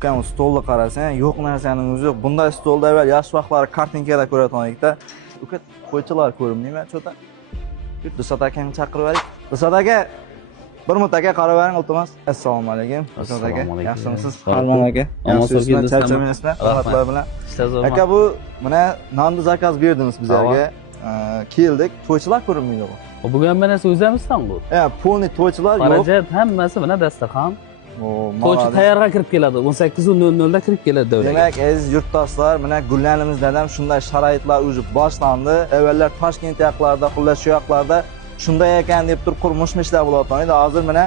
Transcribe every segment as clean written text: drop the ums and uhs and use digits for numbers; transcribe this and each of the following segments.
Dükkan stolda qarasang, yo'q narsaning o'zi yo'q. Bunday stolda evvel yosh vaqtlari kartinkada ko'rayotgan edik-da. Uka qo'ychilar ko'rinmaymi cho'ta? Dusat akani chaqirib olaylik. Dusat aka, bir minut aka qarab bering iltimos. Assalomu alaykum. Dusat aka, yaxshimisiz? Harman aka. Yaxshimisiz? Charchamaysizlar? Rahmatlar bilan. Aka bu mana nonni zakaz berdingiz bizlarga. Keldik. To'ychilar ko'rinmaydi bu. Bugun mana siz o'zimizdan bu. Pulni to'ychilar yo'q. Xarajat hammasi mana dasturxon. To'ychi tayyorga kirib keladi. 18:00 da kirib keladi davraga. Demak, aziz yurtdoshlar, mana Gullanimizda ham shunday sharoitlar o'zi boshlandi. Avvallar Toshkent yoqlarida, xullas shu yoqlarda shunday ekan deb turib qurmushmishlar bo'layotgan edi. Hozir mana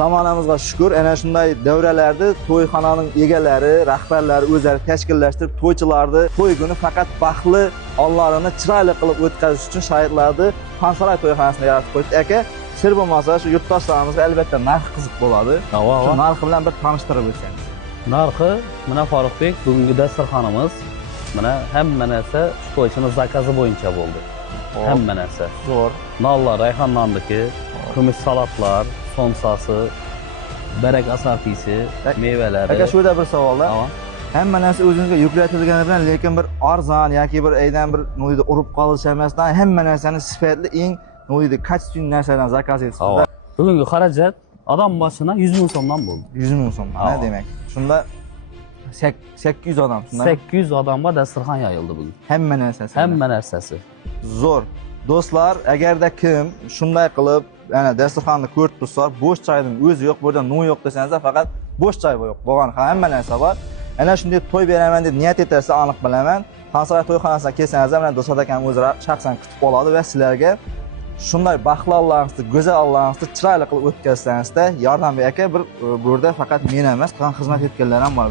zamonamizga shukr, ana shunday davralarda to'yxonaning egalari, rahbarlari o'zlari tashkillashtirib, to'ychilarni to'y kuni faqat baxtli onlarini chiroyli qilib o'tkazish uchun sharoitlarni Xonsaroy to'yxonasida yaratib qo'ydi. Aka, sir bo'lmasa, shu yurtdoshlarimizga albatta narx qiziq bo'ladi. Shu narxi bilan bir tanishtirib o'tsangiz. Narxi mana Faruqbek, bugungi dasturxonimiz mana hamma narsa to'ychining zakazi bo'yicha bo'ldi. Hamma narsa. Zo'r. Nonlar, rayhon nonniki, kumush salatlar, somsasi, barak asortisi, mevalari. Aka, shu yerda bir savollar. Hamma narsa o'zingizga yuklatilgani bilan, lekin bir arzon yoki bir aydan bir no'yda urib qolish emasdan hamma narsani sifatli eng no'yda kачественный narsadan zakaz etisizlar. Bugungi xarajat odam boshina 100 ming so'mdan bo'ldi. 100 ming so'mdan, demak. Shunda 800 odam, shunday. 800 odamga dasturxon yoyildi bugun. Hamma narsasi. Hamma narsasi. Zo'r. Do'stlar, agarda kim shunday qilib, ana dasturxonni ko'rib tursa, bo'sh choyning o'zi yo'q, bu yerda non yo'q desangiz, faqat bo'sh choy yo'q. Bo'lgan hamma narsa bor. Ana shunday to'y beraman deb niyat etasiz, aniq bilaman. Xonsaroy to'yxonasiga kelsangiz, mana Do'sat akam o'zi shaxsan kutib oladi va sizlarga shunday baxtli Allohingizga, go'zal Allohingizga chiroyli qilib o'tkazsangizda, yordam ber aka. Bir bu yerda faqat men emas, qan xizmat etganlar ham bor.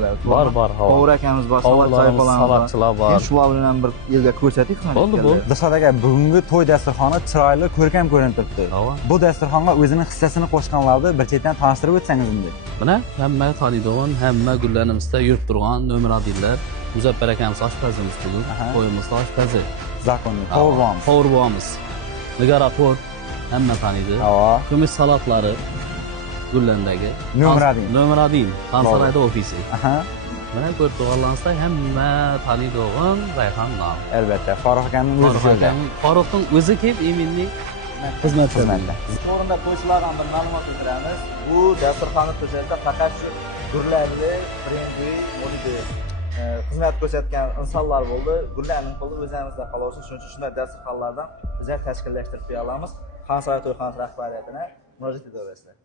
Bor. To'g'ri akamiz bor, salatchilar bor. Shular bilan bir elga ko'rsatik xizmat bo'ldi. Do'sat aka, bugungi to'y dasturxoni chiroyli, ko'rkam ko'rinib turibdi. Bu dasturxonga o'zining hissasini qo'shganlarni bir chetdan tanishtirib o'tsangiz unda. Mana hamma taniydigan, hamma Gullanimizda yurib turgan nomeradillar, Muzaffar akamiz oshpazimiz bugun, to'yimizda oshpazi. Zakonli, To'g'rimiz. Nigara to'rt hamma taniydi. Kumush salatlari Gullandagi. Nomeradin, Xonsaroyda ofisi. Mana ko'rib turganlaringizda hamma taniydigan rayhon non. Albatta, Faruq akamning o'zi shunday. Faruqning o'zi kelib iminli xizmatda. O'rinda to'ychilardan bir ma'lumot beramiz. Bu dasturxonni to'shakda faqat shu gurlarli, brendi, bo'ldi. Xizmat ko'rsatgan insonlar bo'ldi. Gullarning qo'li o'zimizda qolsin. Shuning uchun shunday dasturxonlardan bizlar tashkillashtirib qo'yamiz. Xonsaroy to'yxonasi rahbariyatini murojaat etaverasizlar.